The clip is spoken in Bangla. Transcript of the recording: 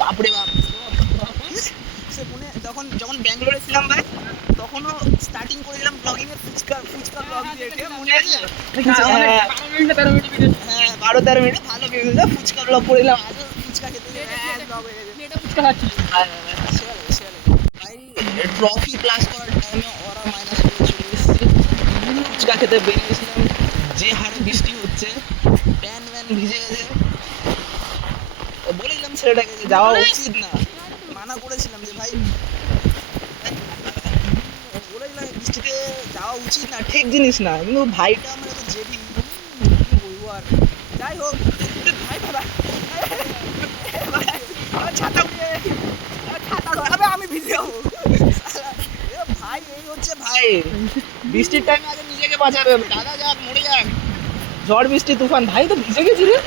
বাপরে বাপ। সে মনে তখন যখন ব্যাঙ্গালোরে ছিলাম ভাই, তখনও স্টার্টিং করেছিলাম ব্লগিং এর ফুচকা ব্লগ দিয়ে, মনে আছে? হ্যাঁ 12-13 মিনিট ভালো ভিউজ, ফুচকা ব্লগ করেছিলাম। আজও ফুচকা খেতে ব্লগ হয়ে গেছে। ভাই ট্রফি প্লাস করার টাইমে ওরা মাইনাস করে চলে এসেছে। ফুচকা খেতে বেরিয়েছিলাম, যে হারে বৃষ্টি হচ্ছে, প্যান ভিজে গেছে। বলেছিলাম ছেলেটাকে যে যাওয়া উচিত না, মানা করেছিলাম যে ভাই, বলেছিলাম বৃষ্টিতে যাওয়া উচিত না, ঠিক জিনিস না, কিন্তু ভাইটা আমার এত জেদি, কি বলবো আর। যাই হোক ভাই, দাদা ছাতা উঠিয়ে, ছাতা ধরাবে, আমি ভিজে যাবো ভাই। এই হচ্ছে ভাই, বৃষ্টির টাইমে আগে নিজেকে বাঁচাবে, দাদা যাক মরে যাক, ঝড় বৃষ্টি তুফান, ভাই তো ভিজে গেছি রে।